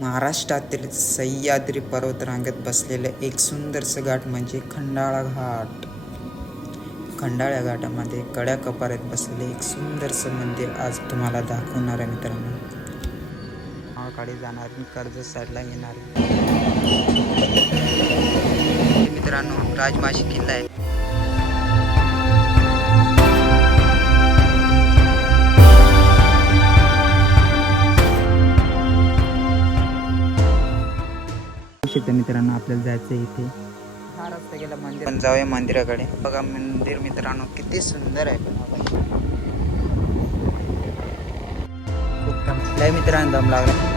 महाराष्ट्रातील सह्याद्री पर्वतरांगेत बसलेलं एक सुंदरसं घाट म्हणजे खंडाळा घाट. खंडाळा घाटामध्ये कड्या कपारीत बसलेले एक सुंदरसं मंदिर आज तुम्हाला दाखवणार आहे मित्रांनो. गावाकडे जाणारी कर्जत साईडला येणारी मित्रांनो राजमाशी किल्ला आहे. मित्रांनो आपल्याला जायचं इथे हा रस्ता गेला मंदिर. आपण जाऊया मंदिराकडे. बघा मंदिर मित्रांनो किती सुंदर आहे. खूप लय मित्रांनो दम लागला.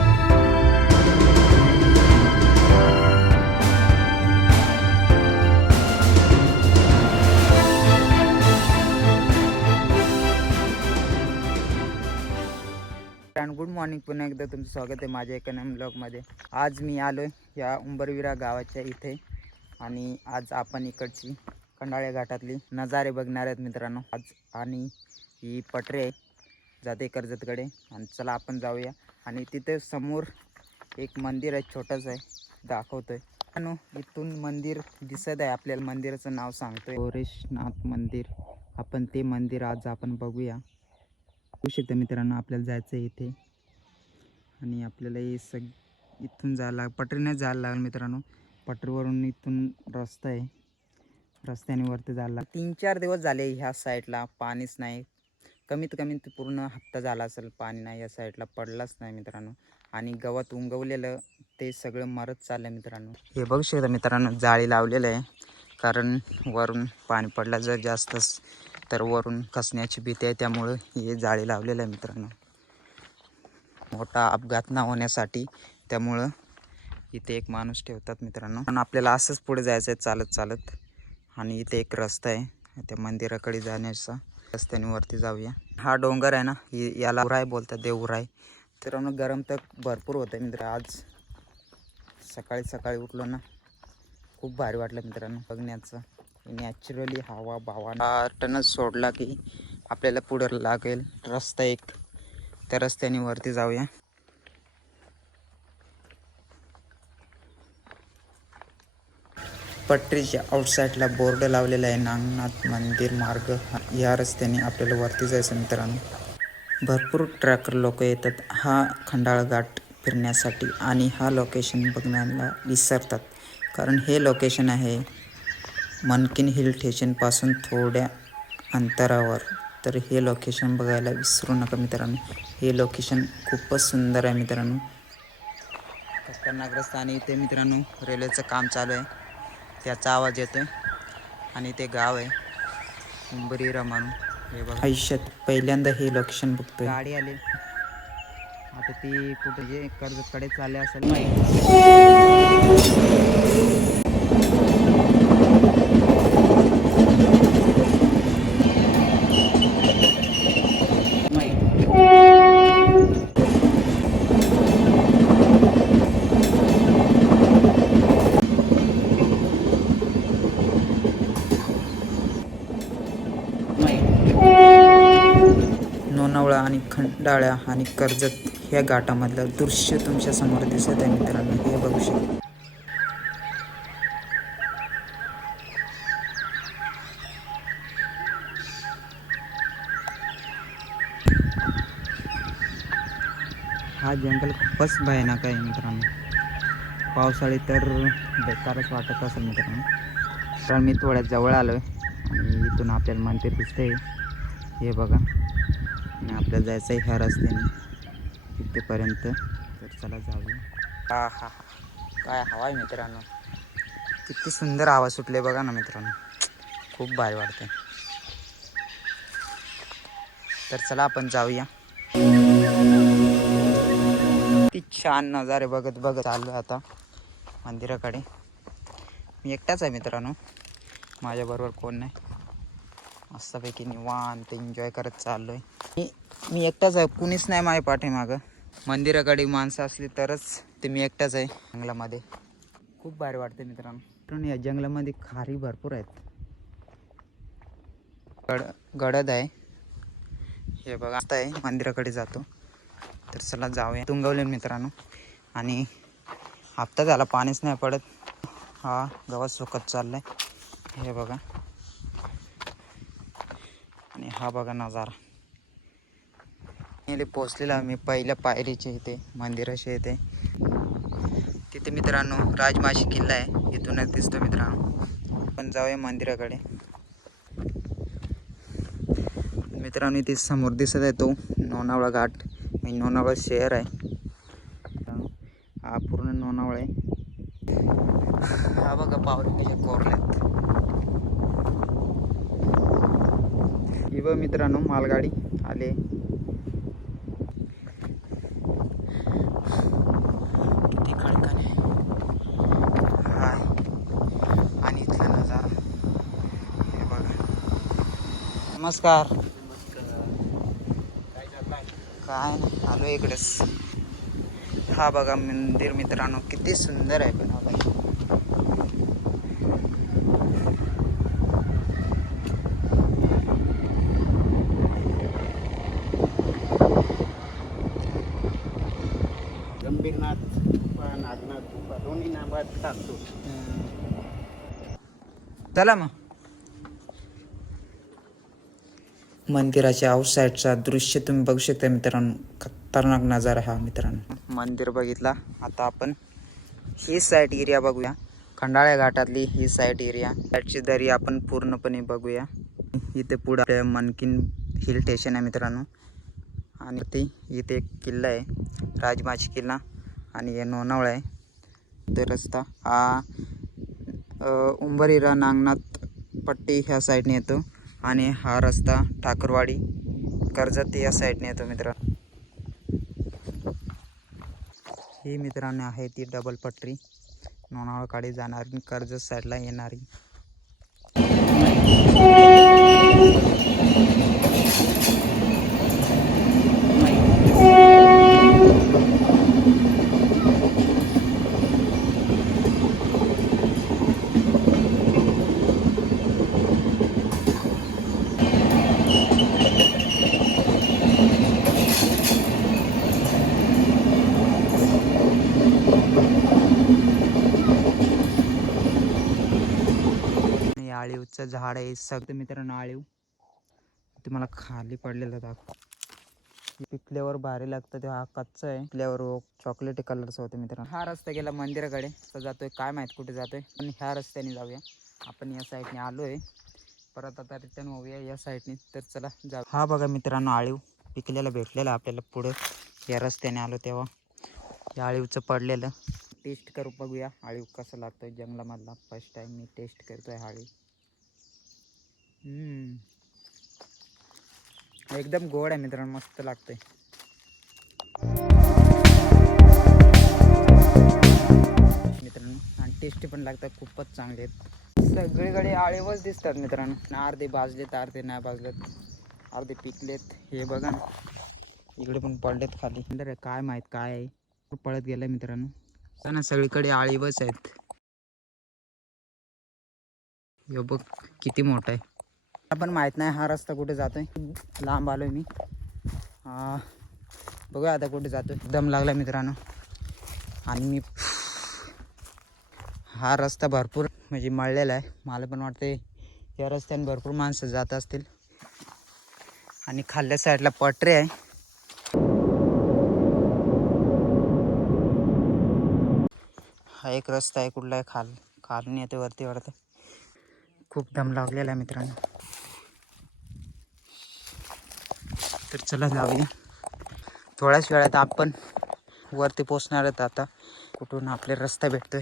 Good morning. पुन्हा एकदा तुमचं स्वागत आहे माझ्या एका नवीन ब्लॉगमध्ये. आज मी आलो आहे या उंबरविरा गावाच्या इथे आणि आज आपण इकडची खंडाळा घाटातली नजारे बघणार आहेत मित्रांनो आज. आणि ही पटरी आहे जाते कर्जतकडे आणि चला आपण जाऊया. आणि तिथे समोर एक मंदिर आहे छोटंच आहे दाखवतोय. इथून मंदिर दिसत आहे आपल्याला. मंदिराचं नाव सांगतोय गोरेशनाथ मंदिर. आपण ते मंदिर आज आपण बघूया. मित्रांनो आपल्याला जायचं आहे इथे आणि आपल्याला हे इथून जायला पटरीने जायला लागेल मित्रांनो. पटरीवरून इथून रस्ता आहे, रस्त्याने वरती जायला. 3-4 दिवस झाले ह्या साईडला पाणीच नाही. कमीत कमी पूर्ण हप्ता झाला असेल पाणी नाही या साईडला पडलाच नाही मित्रांनो. आणि गवत उगवलेलं ते सगळं मरत चाललं मित्रांनो. हे बघू शकता मित्रांनो जाळी लावलेलं आहे कारण वरून पाणी पडलं जर जास्तच तर वरून खचण्याची भीती आहे, त्यामुळं हे जाळी लावलेलं आहे मित्रांनो मोठा अपघात न होण्यासाठी. त्यामुळं इथे एक माणूस ठेवतात मित्रांनो. पण आपल्याला असंच पुढे जायचं आहे चालत चालत. आणि इथे एक रस्ता आहे त्या मंदिराकडे जाण्याचा. रस्त्याने वरती जाऊया. हा डोंगर आहे ना याला उराय बोलतात, देवराय. मित्रांनो गरम तर भरपूर होतं मित्र. आज सकाळी सकाळी उठलो ना खूप भारी वाटलं मित्रांनो बघण्याचं. नॅचरली हवा बावा टनच सोडला की आपल्याला पुढे लागेल रस्ता एक. त्या रस्त्याने वरती जाऊया. पटरीच्या आउटसाईडला बोर्ड लावलेला आहे नागनाथ मंदिर मार्ग. या रस्त्याने आपल्याला वरती जायचं मित्रांनो. भरपूर ट्रॅकर लोक येतात हा खंडाळा घाट फिरण्यासाठी आणि हा लोकेशन बघण्याला विसरतात कारण हे लोकेशन आहे मनकिन हिल स्टेशनपासून थोड्या अंतरावर. तर हे लोकेशन बघायला विसरू नका मित्रांनो. हे लोकेशन खूपच सुंदर आहे मित्रांनो. खतरनाकग्रस्त. आणि इथे मित्रांनो रेल्वेचं काम चालू आहे त्याचा आवाज येतोय. आणि ते गाव आहे उंबरविरा म्हणून. हे बघा आयुष्यात पहिल्यांदा हे लोकेशन बघतोय. गाडी आली आता ती कुठे जे कर्जतकडे चालले असेल लोणावळा आणि खंडाळा आणि कर्जत ह्या घाटामधलं दृश्य तुमच्या समोर दिसत आहे मित्रांनो. हे बघू शकता. हा जंगल खूपच भयानक आहे मित्रांनो. पावसाळी तर बेकारच वाटत असेल मित्रांनो. कारण मी थोड्या जवळ आलो आहे आणि इथून आपल्याला मंदिर दिसतंय हे बघा. आणि आपल्याला जायचं आहे ह्या रस्त्याने तिथेपर्यंत. तर चला जाऊया. हा हा काय हवा आहे मित्रांनो. किती सुंदर हवा सुटले बघा ना मित्रांनो. खूप भारी वाटते. तर चला आपण जाऊया. किती छान नजारे बघत बघत आलो आता मंदिराकडे. मी एकटाच आहे मित्रांनो, माझ्याबरोबर कोण नाही. मस्तपैकी निवांत एन्जॉय करत चाललो आहे. मी एकटाच आहे, कुणीच नाही माझ्या पाठीमागं. मंदिराकडे माणसं असली तरच ते मी एकटाच आहे जंगलामध्ये. खूप भारी वाटते मित्रांनो. या जंगलामध्ये खारी भरपूर आहेत. गडद आहे हे बघा. आता आहे मंदिराकडे जातो तर चला जाऊया. तुंगवले मित्रांनो आणि हप्ता झाला पाणीच नाही पडत. हा गवत सुकत चाललाय हे बघा. आणि हा बघा नजारा. इथे पोचलेला मी पहिल्या पायरीच्या इथे मंदिराच्या इथे. तिथे मित्रांनो राजमाशी किल्ला आहे, इथूनच दिसतो मित्रांनो. पण जाऊया मंदिराकडे. मित्रांनो इथे समोर दिसत आहे तो लोणावळा घाट, म्हणजे लोणावळा शहर आहे. हा पूर्ण लोणावळा आहे. हा बघा पावरी कशा कोरल्यात. ही बघ मित्रांनो मालगाडी आले. किती खडकाने हा आणि इथला नजारा हे बघा. नमस्कार. काय नाही आलो इकडेच. हा बघा मंदिर मित्रांनो किती सुंदर आहे. पण बघा गंभीरनाथ नागनाथ दोन्ही नावात टाकतो. चला मग. मंदिराच्या आउट साईडचा दृश्य तुम्ही बघू शकता मित्रांनो. खतरनाक नजारा हा मित्रांनो. मंदिर बघितला. आता आपण ही साईड एरिया बघूया. खंडाळ्या घाटातली ही साईड एरिया. साईडची दरी आपण पूर्णपणे बघूया. इथे पुढे मनकिन हिल स्टेशन आहे मित्रांनो. आणि ते इथे एक किल्ला आहे राजमाची किल्ला. आणि हे लोणावळा आहे. ते रस्ता हा उंबरविरा नागनाथ पट्टी ह्या साईडने येतो. आणि हा रस्ता ठाकरवाडी कर्जत या साईडने येतो मित्रांनो. ही मित्रांनो आहे ती डबल पट्टी लोणावळाकडे जाणारी, कर्जत साईडला येणारी. आळीवचं झाड आहे सगळं मित्रांनो. आळीव तुम्हाला खाली पडलेलं दाखव. पिकल्यावर भारी लागतं. ते हा कच्चा आहे, पिकल्यावर चॉकलेटी कलरचा होतं मित्रांनो. हा रस्ता गेला मंदिराकडे. तर जातोय काय माहित कुठे जातोय, पण ह्या रस्त्याने जाऊया आपण. या साईडने आलोय, परत आता रिटर्न होऊया या साईडने. तर चला जाऊ. हा बघा मित्रांनो आळीव पिकलेला भेटलेला आपल्याला पुढं. या रस्त्याने आलो तेव्हा या आळीवचं पडलेलं. टेस्ट करू बघूया आळीव कसं लागतोय जंगलामधला. फर्स्ट टाइम मी टेस्ट करतोय आळीव. एकदम गोड आहे मित्रांनो, मस्त लागतंय. मित्रांनो आणि टेस्टी पण लागतात, खूपच चांगले आहेत. सगळीकडे आळीवच दिसतात मित्रांनो. अर्धे भाजलेत अर्धे नाही भाजलेत, अर्धे पिकलेत. हे बघा ना इकडे पण पडलेत खाली. काय माहित काय आहे, पळत गेलाय मित्रांनो. ना सगळीकडे आळीवच आहेत. हे बघ किती मोठा आहे. पण माहित नाही हा रस्ता कुठे जातोय. लांब आलोय मी. बघूया आता कुठे जातोय. दम लागला मित्रांनो. आणि मी हा रस्ता भरपूर म्हणजे मळलेला आहे. मला पण वाटते या रस्त्याने भरपूर माणसं जात असतील. आणि खाल्ल्या साईडला पटरी आहे. हा एक रस्ता आहे कुठला आहे खालून येते वरती वाढतं. खूप दम लागलेला आहे मित्रांनो. तर चला जाऊया. थोड्याच वेळात आपण वरती पोचणार आहेत. आता कुठून आपले रस्ता भेटतोय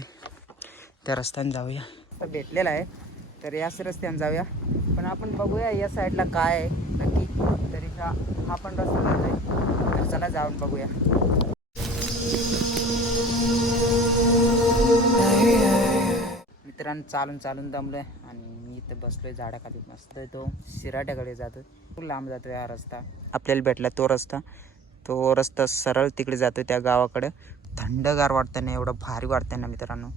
त्या रस्त्याने जाऊया. भेटलेला आहे तर याच रस्त्याने जाऊया. पण आपण बघूया या साईडला काय आहे नक्की. तरी हा पण रस्ता जातोय. तर चला जाऊन बघूया. मित्रांनो चालून चालून दमलोय आणि मी इथं बसलोय झाडाखाली मस्त. तो शिराट्याकडे जातो. खूप लांब जातोय हा रस्ता. आपल्याला भेटला तो रस्ता सरळ तिकडे जातोय त्या गावाकडे. थंडगार वाटतं ना, एवढं भारी वाटतं ना मित्रांनो.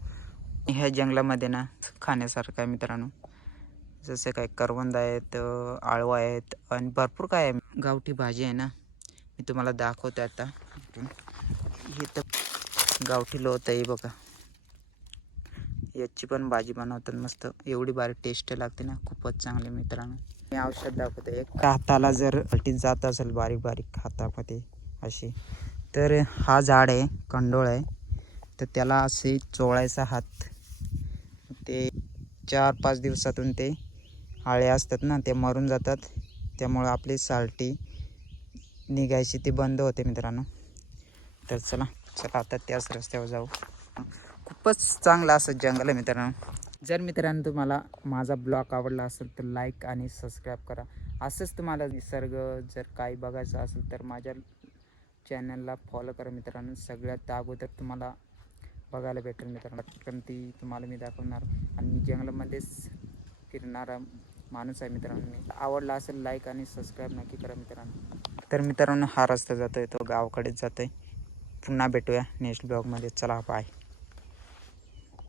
ह्या जंगलामध्ये ना खाण्यासारखं आहे मित्रांनो. जसे काय करवंद आहेत, आळवा आहेत आणि भरपूर काय आहे. गावठी भाजी आहे ना, मी तुम्हाला दाखवतो आता. इथं गावठी लोत आहे बघा. याची पण भाजी बनवतात मस्त, एवढी भारी टेस्ट लागते ना, खूपच चांगली मित्रांनो. मी औषध दाखवतो एक. हाताला जर पलटी जात असेल बारीक बारीक हातामध्ये अशी, तर हा झाड आहे, कंडोळ आहे, तर त्याला असे चोळायचा हात. ते 4-5 दिवसातून ते आळे असतात ना ते मरून जातात, त्यामुळे आपली सालटी निघायची ती बंद होते मित्रांनो. तर चला आता त्याच रस्त्यावर जाऊ. खूपच चांगलं असं जंगल आहे मित्रांनो. जर मित्रांनो तुम्हाला माझा ब्लॉग आवडला असेल तर लाईक आणि सबस्क्राईब करा. असंच तुम्हाला निसर्ग जर काही बघायचं असेल तर माझ्या चॅनलला फॉलो करा मित्रांनो. सगळ्यात अगोदर तुम्हाला बघायला भेटेल मित्रांनो. पण ती तुम्हाला मी दाखवणार आणि जंगलामध्येच फिरणारा माणूस आहे मित्रांनो मी. आवडला असेल लाईक आणि सबस्क्राईब नक्की करा मित्रांनो. तर मित्रांनो हा रस्ता जातोय तो गावाकडेच जातोय. पुन्हा भेटूया नेक्स्ट ब्लॉगमध्ये. चला बाय.